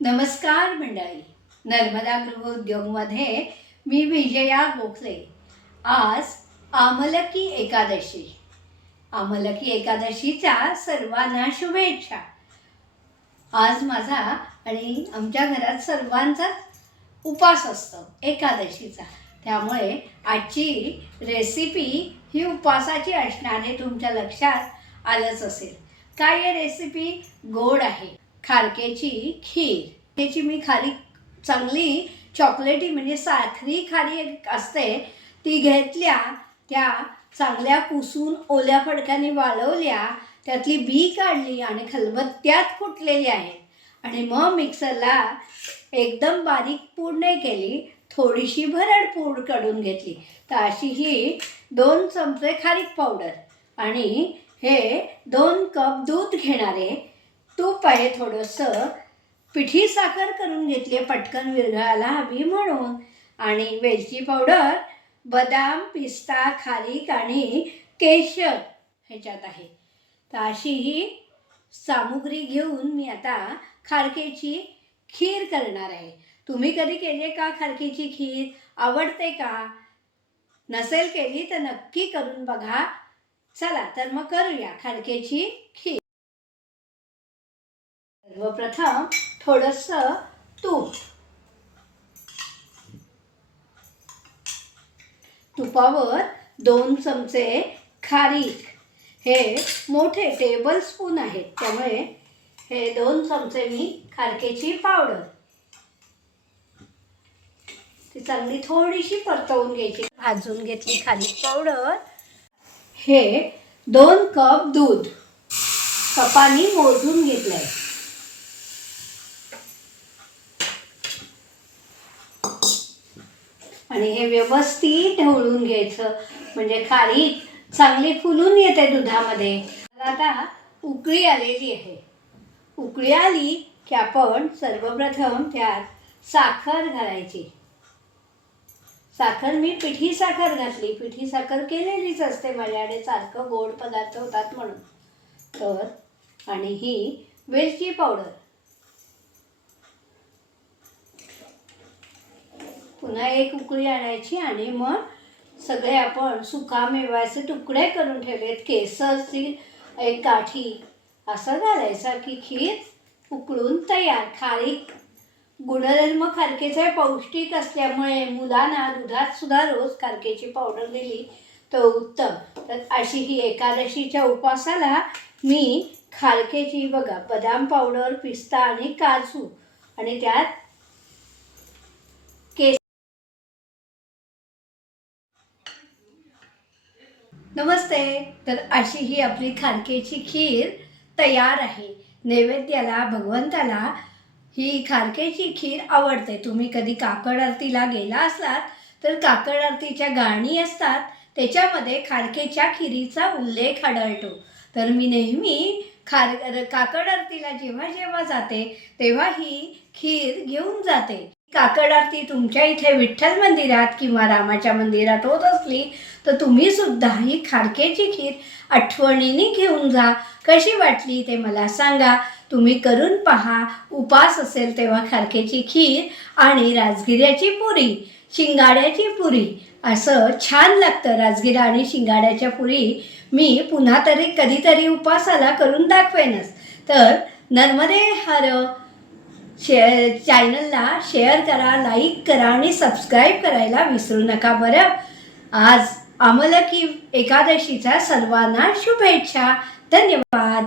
नमस्कार मंडळी. नर्मदा गृहोद्योगमध्ये मी विजया गोखले. आज आमलकी एकादशी. आमलकी एकादशीच्या सर्वांना शुभेच्छा. आज माझा आणि आमच्या घरात सर्वांचाच उपास असतो एकादशीचा. त्यामुळे आजची रेसिपी ही उपासाची असणार हे तुमच्या लक्षात आलंच असेल. काय आहे रेसिपी? गोड आहे. खारकेची खीर. त्याची मी खारी चांगली चॉकलेटी म्हणजे साखरी खारी असते ती घेतल्या, त्या चांगल्या पुसून ओल्या फडक्याने वाळवल्या, त्यातली बी काढली आणि खलबत्त्यात कुटलेली आहे आणि मग मिक्सरला एकदम बारीक पूड नाही केली, थोडीशी भरड पूड काढून घेतली. तर अशी ही 2 चमचे खारीक पावडर आणि हे 2 कप दूध घेणारे, तूप आहे थोडंसं, पिठी साखर करून घेतली आहे पटकन विरघळायला हवी म्हणून, आणि वेलची पावडर, बदाम, पिस्ता, खारीक आणि केशर ह्याच्यात आहे. तर अशी ही सामुग्री घेऊन मी आता खारकेची खीर करणार आहे. तुम्ही कधी केली आहे का खारकेची खीर? आवडते का? नसेल केली तर नक्की करून बघा. चला तर मग करूया खारकेची खीर. सर्वप्रथम थोडंसं तूप, तुपावर 2 चमचे खारीक, हे मोठे टेबल स्पून आहेत त्यामुळे हे 2 चमचे मी खारकेची पावडर, ती चांगली थोडीशी परतवून घ्यायची. भाजून घेतली खारीक पावडर. हे 2 कप दूध कपानी मोजून घेतलंय. आणि हे व्यवस्थित ढवळून घ्यायचं म्हणजे खारीक चांगली फुलून येते दुधामध्ये. आता उकळी आलेली आहे. उकळी आली की आपण सर्वप्रथम त्यात साखर घालायची. साखर मी पिठी साखर घातली. पिठी साखर केलेलीच असते माझ्याकडे, सारखं गोड पदार्थ होतात म्हणून. तर आणि ही वेलची पावडर, पुन्हा एक उकळी आणायची आणि मग सगळे आपण सुकामेव्याचे तुकडे करून ठेवलेत, केसरची एक काठी, असं घालायचं की खीर उकळून तयार. खारीक गुणधर्म खारकेचा पौष्टिक असल्यामुळे मुलांना दुधात सुद्धा रोज खारकेची पावडर दिली तर उत्तम. तर अशी ही एकादशीच्या उपासाला मी खारकेची बघा, बदाम पावडर, पिस्ता आणि काजू आणि त्यात नमस्ते. तर अशी ही आपली खारकेची खीर तयार आहे. नैवेद्याला भगवंताला ही खारकेची खीर आवडते. तुम्ही कधी काकड आरतीला गेला असलात तर काकड आरतीच्या गाणी असतात, त्याच्यामध्ये खारकेच्या खीरीचा उल्लेख आढळतो. तर मी नेहमी काकड आरतीला जेव्हा जाते तेव्हा ही खीर घेऊन जाते. काकड आरती तुमच्या इथे विठ्ठल मंदिरात किंवा रामाच्या मंदिरात होत असली तर तुम्ही सुद्धा ही खारकेची खीर आठवणीने घेऊन जा. कशी वाटली ते मला सांगा. तुम्ही करून पहा. उपास असेल तेव्हा खारकेची खीर आणि राजगिऱ्याची पुरी, शिंगाड्याची पुरी, असं छान लागतं. राजगिरा आणि शिंगाड्याच्या पुरी मी पुन्हा तरी कधीतरी उपासाला करून दाखवेनच. तर नर्मदे हर चॅनलला शेअर करा, लाईक करा आणि सबस्क्राईब करायला विसरू नका बरं. आज आमलकी एकादशीच्या सर्वांना शुभेच्छा. धन्यवाद.